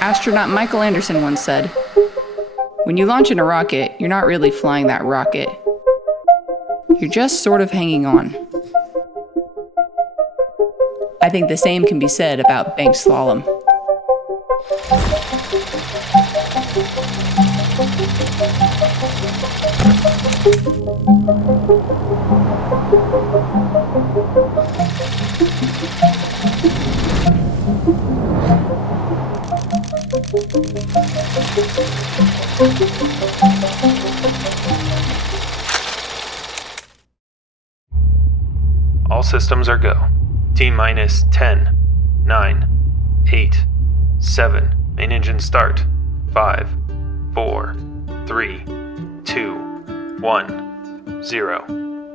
Astronaut Michael Anderson once said, "When you launch in a rocket, you're not really flying that rocket. You're just sort of hanging on." I think the same can be said about bank slalom. All systems are go. T-minus 10, 9, 8, 7. Main engine start. 5, 4, 3, 2, 1, 0.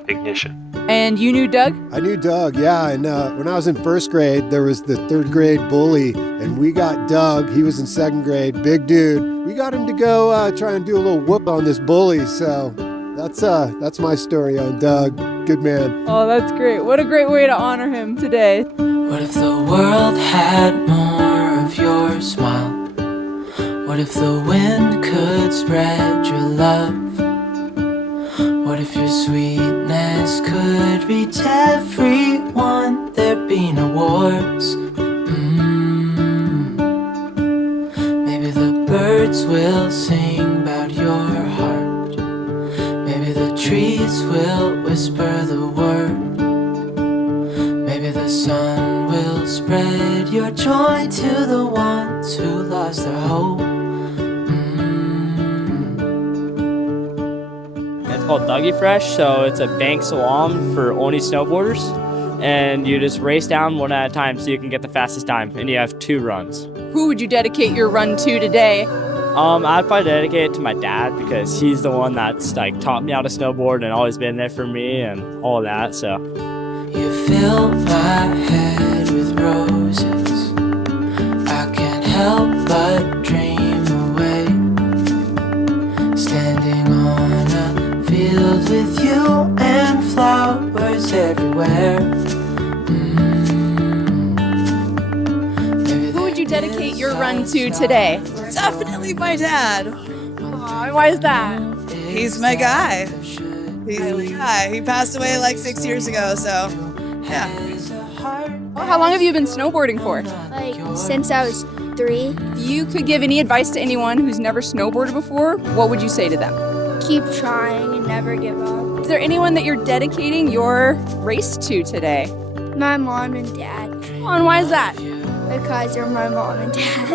Ignition. And you knew Doug? I knew Doug, yeah. And when I was in first grade, there was the third grade bully, and we got Doug. He was in second grade, big dude. We got him to go try and do a little whoop on this bully. So that's my story on Doug. Good man. Oh, that's great. What a great way to honor him today. What if the world had more of your smile? What if the wind could spread your love? What if your sweetness could reach everyone? There'd be no wars. Maybe the birds will sing about your heart. Maybe the trees will whisper the word. Maybe the sun will spread your joy to the ones who lost their hope. It's called Dougie Fresh, so it's a bank slalom for only snowboarders, and you just race down one at a time so you can get the fastest time, and you have 2 runs. Who would you dedicate your run to today? I'd probably dedicate it to my dad because he's the one that's like taught me how to snowboard and always been there for me and all of that. So you fill my head with roses. I can't help but dream away, standing on a field with you and flowers everywhere. Who would you dedicate your run to today? Definitely my dad. Aw, why is that? He's my guy. He's my guy. He passed away like 6 years ago, so yeah. Oh, how long have you been snowboarding for? Like since I was 3. If you could give any advice to anyone who's never snowboarded before, what would you say to them? Keep trying and never give up. Is there anyone that you're dedicating your race to today? My mom and dad. Oh, and why is that? Because they're my mom and dad.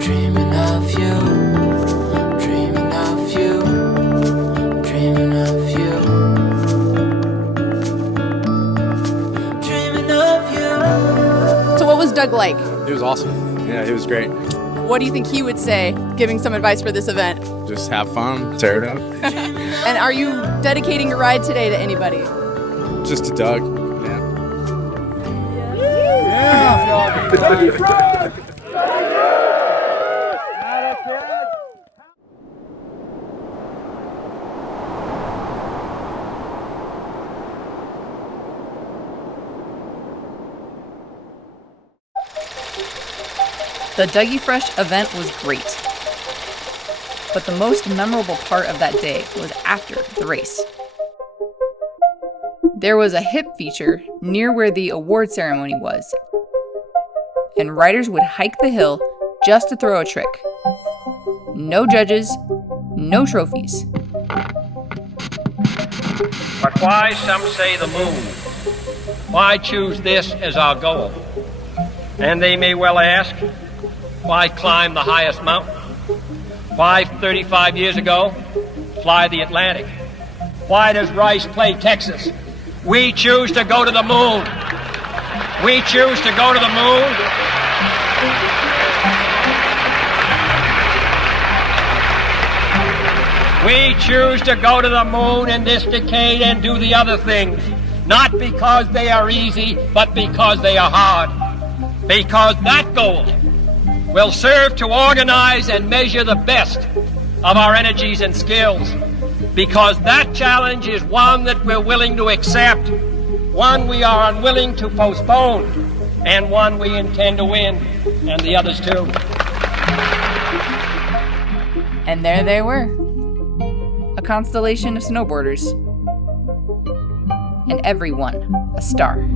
Dreaming of you, dreaming of you, dreaming of you, dreaming of you. So what was Doug like? It was awesome. Yeah, it was great. What do you think he would say, giving some advice for this event? Just have fun, tear it up. And are you dedicating your ride today to anybody? Just to Doug. The Dougie Fresh event was great. But the most memorable part of that day was after the race. There was a hip feature near where the award ceremony was, and riders would hike the hill just to throw a trick. No judges, no trophies. But why, some say, the moon? Why choose this as our goal? And they may well ask, why climb the highest mountain? Why, 35 years ago, fly the Atlantic? Why does Rice play Texas? We choose to go to the moon. We choose to go to the moon. We choose to go to the moon in this decade and do the other things, not because they are easy, but because they are hard. Because that goal will serve to organize and measure the best of our energies and skills. because that challenge is one that we're willing to accept, one we are unwilling to postpone, and one we intend to win, and the others too. And there they were. A constellation of snowboarders. And everyone a star.